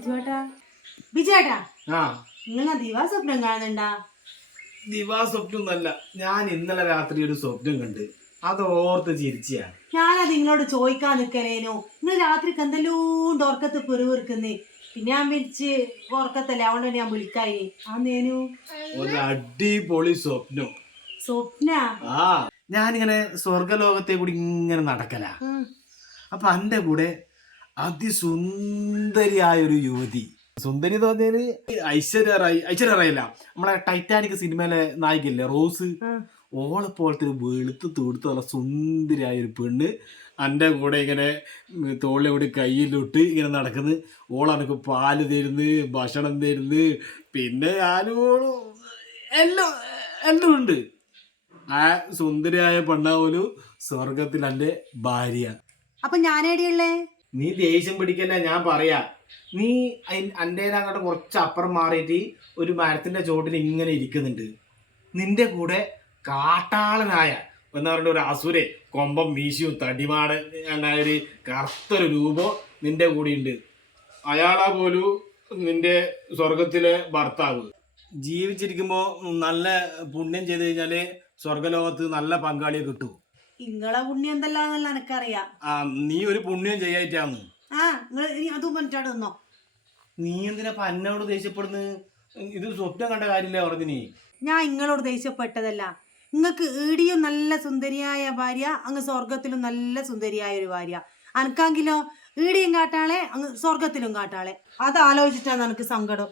ചേട്ടാ ആ. നിങ്ങൾ ദിവാ സ്വപ്നം കാണുന്നുണ്ടാ? ദിവാ സ്വപ്നമൊന്നല്ല ഞാൻ ഇന്നലെ രാത്രി ഒരു സ്വപ്നം കണ്ട്. അത് ഓർത്ത് ചിരിച്ചാ ഞാനത് നിങ്ങളോട് ചോദിക്കാൻ നിക്കലേനോ നിങ്ങൾ രാത്രിക്ക് എന്തെല്ലോ ഉറക്കത്ത് പെറുവിറുക്കുന്നേ പിന്നെ ഞാൻ വിളിച്ച് ഉറക്കത്തല്ലേ അതുകൊണ്ട് ഞാൻ വിളിക്കായി ആ നേനു. ഒരു അടിപൊളി സ്വപ്നം. സ്വപ്ന? ആ ഞാനിങ്ങനെ സ്വർഗലോകത്തെ കൂടി ഇങ്ങനെ നടക്കല. അപ്പൊ എന്റെ കൂടെ അതിസുന്ദരിയായ ഒരു യുവതി. സുന്ദരി തോന്നിയത് ഐശ്വര്യ റായ് ഐശ്വര്യ റായില്ല നമ്മളെ ടൈറ്റാനിക് സിനിമയിലെ നായികല്ലേ റോസ്? ഓളെ പോലത്തെ ഒരു വെളുത്ത് തൂടുത്ത് നല്ല സുന്ദരിയായ ഒരു പെണ്ണ് എന്റെ കൂടെ ഇങ്ങനെ തോളിലെ കൂടി കയ്യിലിട്ട് ഇങ്ങനെ നടക്കുന്നു. ഓളനക്ക് പാൽ തരുന്ന് ഭക്ഷണം തരുന്ന്. പിന്നെ ഞാനോളും എല്ലാം എല്ലാം ഉണ്ട്. ആ സുന്ദരിയായ പെണ്ണ പോലും സ്വർഗത്തിൽ എന്റെ ഭാര്യ. അപ്പൊ ഞാനേടിയുള്ളേ നീ ദേഷ്യം പിടിക്കല്ല ഞാൻ പറയാ. നീ എന്റെ അങ്ങോട്ട് കുറച്ച് അപ്പുറം മാറിയിട്ട് ഒരു മരത്തിന്റെ ചോട്ടിൽ ഇങ്ങനെ ഇരിക്കുന്നുണ്ട്. നിന്റെ കൂടെ കാട്ടാളനായ എന്ന് പറഞ്ഞ ഒരു അസുരെ കൊമ്പം വീശിയും തടിമാട് അങ്ങനെ ഒരു കറുത്തൊരു രൂപം നിന്റെ കൂടെ ഉണ്ട്. അയാളാ പോലും നിന്റെ സ്വർഗത്തിലെ ഭർത്താവ്. ജീവിച്ചിരിക്കുമ്പോൾ നല്ല പുണ്യം ചെയ്ത് കഴിഞ്ഞാൽ സ്വർഗലോകത്ത് നല്ല പങ്കാളിയെ കിട്ടൂ. ഇങ്ങളെ പുണ്യം എന്തല്ലാന്നല്ല എനിക്കറിയാം. ആ നീ ഒരു പുണ്യം ചെയ്യായിട്ടാന്ന്. ആ നിങ്ങൾ അതും പറഞ്ഞിട്ടാണ് നിന്നോ? നീ എന്തിനാ പന്നോട് ദേഷ്യപ്പെടുന്നു? ദേഷ്യപ്പെടുന്നത് ഇത് സ്വപ്നം കണ്ട കാര്യമില്ല പറഞ്ഞു നീ ഞാൻ ഇങ്ങളോട് ദേഷ്യപ്പെട്ടതല്ല. നിങ്ങൾക്ക് ഈടിയും നല്ല സുന്ദരിയായ ഭാര്യ അങ്ങ് സ്വർഗത്തിലും നല്ല സുന്ദരിയായ ഒരു ഭാര്യ. അനക്കാങ്കിലോ ഈടിയും കാട്ടാളെ അങ്ങ് സ്വർഗത്തിലും കാട്ടാളെ. അത് ആലോചിച്ചിട്ടാണ് എനിക്ക് സങ്കടം.